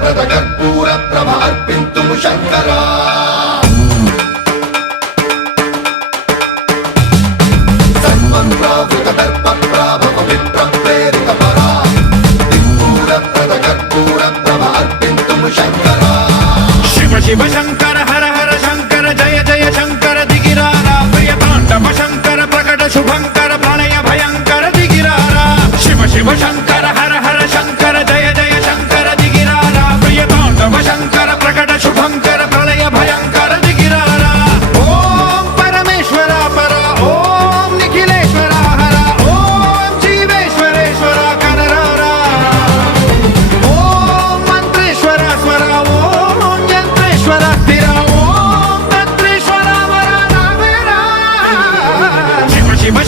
ప్రద కర్పూర ప్రభ అర్పింతుము శంకరా సన్మన్రావృత దర్ప ప్రాభవ విప్ర ప్రేరిత పరా దిక్పూర ప్రద కర్పూర ప్రభ అర్పింతుము శంకరా శివ శివ శంకర హర హర శంకర జయ జయ శంకర దిగిరారా ప్రియ తాండవ శంకర ప్రకట శుభంకర ప్రళయ భయంకర దిగిరారా శివ శివ శంకర హర హర శంకర జయ జయ శంకర దిగిరారా ప్రియ తాండవ శంకర ప్రకట శుభంకర ప్రళయ భయంకర దిగిరారా ఓం పరమేశ్వర పర ఓం నిఖిలేశ్వర హర ఓం జీవేశ్వరేశ్వర కరరారా ఓం మంత్రేశ్వర స్వర ఓం యంత్రేశ్వర స్థిర ఓం తంత్రేశ్వర వర రామేరా శివ శివ